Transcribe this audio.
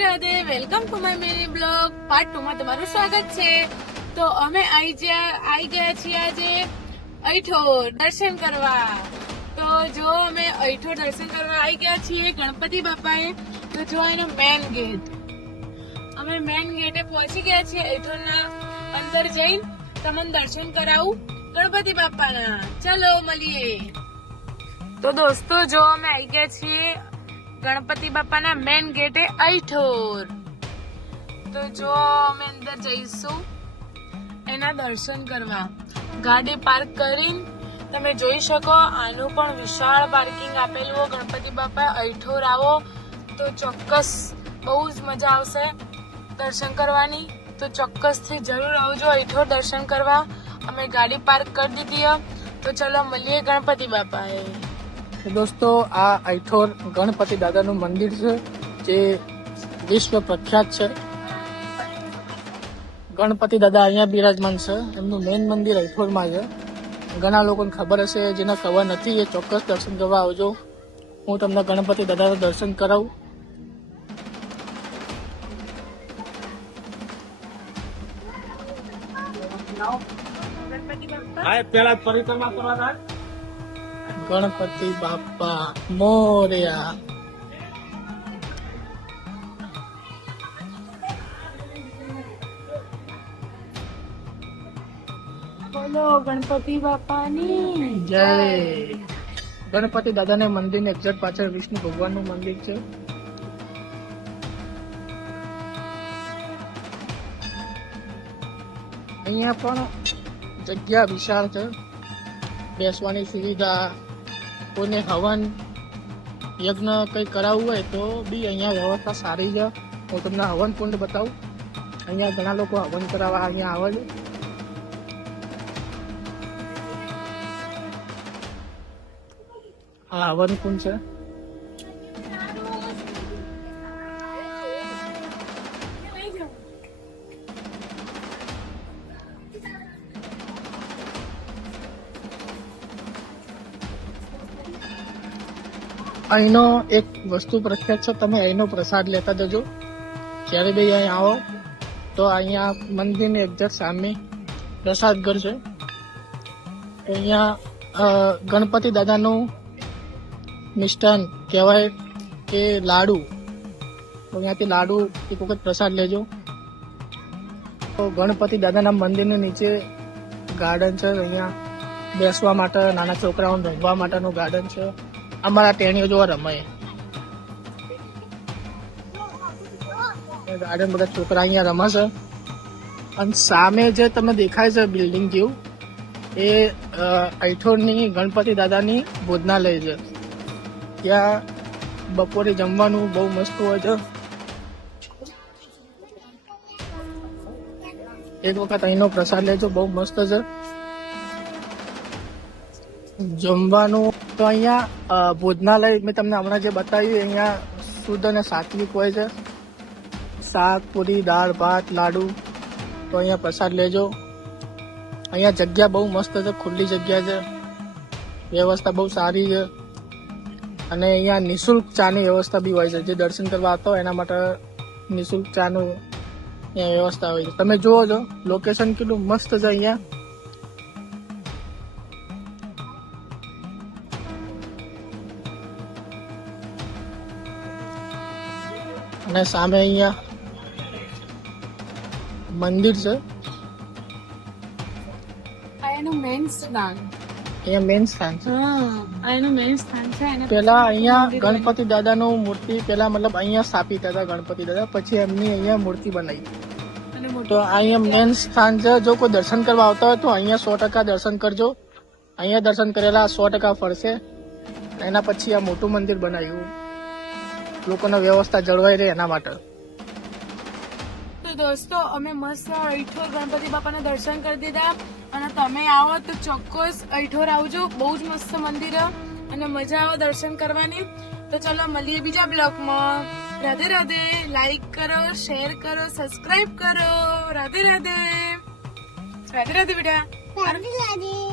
Radhe welcome to my mini blog part 2 માં તમારું સ્વાગત છે। તો અમે આવી ગયા છીએ આજે અઈઠોર દર્શન કરવા। તો જો અમે અઈઠોર દર્શન કરવા આવી ગયા છીએ ગણપતિ બાપાએ। તો જો એનો મેન ગેટ, અમે મેન ગેટે પહોંચી ગયા છીએ। અઈઠોરના અંદર જઈને તમને દર્શન કરાવું ગણપતિ બાપાના। ચલો મળીએ। તો દોસ્તો જો અમે આવી ગયા છીએ ગણપતિ બાપાના મેન ગેટે અઈઠોર। તો જો અમે અંદર જઈશું એના દર્શન કરવા। ગાડી પાર્ક કરીને તમે જોઈ શકો, આનું પણ વિશાળ પાર્કિંગ આપેલું। ગણપતિ બાપા અઈઠોર આવો તો ચોક્કસ બહુ જ મજા આવશે દર્શન કરવાની। તો ચોક્કસથી જરૂર આવજો અઈઠોર દર્શન કરવા। અમે ગાડી પાર્ક કરી દીધી। તો ચલો મળીએ ગણપતિ બાપાએ। દોસ્તો આ અઈઠોર ગણપતિ દાદાનું મંદિર છે જે વિશ્વ પ્રખ્યાત છે। ગણપતિ દાદા અહીંયા બિરાજમાન છે। એમનું મેઇન મંદિર અઈઠોરમાં છે। ઘણા લોકોને ખબર હશે, જેને ખબર નથી એ ચોક્કસ દર્શન કરવા આવજો। હું તમને ગણપતિ દાદાના દર્શન કરાવું। પેલા પરિક્રમા કરવા ગણપતિ બાપા મોરયા। બોલો ગણપતિ બાપાની જય। ગણપતિ દાદાને મંદિરની એક્ઝેક્ટ પાછળ વિષ્ણુ ભગવાનનું મંદિર છે। અહીંયા પણ જગ્યા વિશાળ છે, બેસવાની સુવિધા। કોઈને હવન યજ્ઞ કંઈ કરાવવું હોય તો બી અહીંયા વ્યવસ્થા સારી છે। હું તમને હવન કુંડ બતાવું। અહીંયા ઘણા લોકો હવન કરાવવા અહીંયા આવે છે। આ હવન કુંડ છે। અહીંનો એક વસ્તુ પ્રખ્યાત છે, તમે અહીંનો પ્રસાદ લેતા જજો જ્યારે બી અહીં આવો તો। અહીંયા મંદિરની એક્ઝેક્ટ સામે પ્રસાદ ઘર છે। અહીંયા ગણપતિ દાદાનું મિષ્ટાન કહેવાય કે લાડુ, તો અહીંયાથી લાડુ એક વખત પ્રસાદ લેજો। તો ગણપતિ દાદાના મંદિરની નીચે ગાર્ડન છે, અહીંયા બેસવા માટે, નાના છોકરાઓને રમવા માટેનું ગાર્ડન છે। અમારા ટેણીઓ જોવા રમે ગાર્ડન, બધા છોકરા અહીંયા રમશે। અને સામે જે તમને દેખાય છે બિલ્ડિંગ જેવું, એ અઈઠોરની ગણપતિ દાદાની ભોજનાલય છે। ત્યાં બપોરે જમવાનું બહુ મસ્ત હોય છે। એક વખત અહીંનો પ્રસાદ લેજો, બહુ મસ્ત છે જમવાનું। તો અહીંયા ભોજનાલય મેં તમને હમણાં જે બતાવ્યું, અહીંયા શુદ્ધ અને સાત્વિક હોય છે। શાક, પૂરી, દાળ, ભાત, લાડુ। તો અહીંયા પ્રસાદ લેજો। અહીંયા જગ્યા બહુ મસ્ત છે, ખુલ્લી જગ્યા છે, વ્યવસ્થા બહુ સારી છે। અને અહીંયા નિઃશુલ્ક ચાની વ્યવસ્થા બી હોય છે। જે દર્શન કરવા આવતા હોય એના માટે નિઃશુલ્ક ચાનું અહીંયા વ્યવસ્થા હોય છે। તમે જુઓ છો લોકેશન કેટલું મસ્ત છે અહીંયા। અને સામે અહીંયા મંદિર છે। એનું મેઇન સ્થાન, અહીંયા મેઇન સ્થાન છે। એનું મેઇન સ્થાન છે। પેલા અહીંયા ગણપતિ દાદાનું મૂર્તિ પેલા મતલબ અહીંયા સ્થાપિત હતા ગણપતિ દાદા, પછી એમની અહીંયા મૂર્તિ બનાવી। તો અહીંયા મેઇન સ્થાન છે। જો કોઈ દર્શન કરવા આવતા હોય તો અહીંયા 100% દર્શન કરજો। અહીંયા દર્શન કરેલા 100% ફરશે। એના પછી આ મોટું મંદિર બનાવ્યું, લોકોની વ્યવસ્થા જળવાઈ રહે એના માટે। તો દોસ્તો અમે મસ્ત અઈઠોર ગણપતિ બાપાના દર્શન કરી દીધા। અને તમે આવો તો ચોક્કસ અઈઠોર આવજો, બહુ જ મસ્ત મંદિર અને મજા આવે દર્શન કરવાની। તો ચલો મળીએ બીજા બ્લોગમાં। રાધે રાધે। લાઈક કરો, શેર કરો, સબસ્ક્રાઇબ કરો। રાધે રાધે। રાધે રાધે બેટા। રાધે રાધે।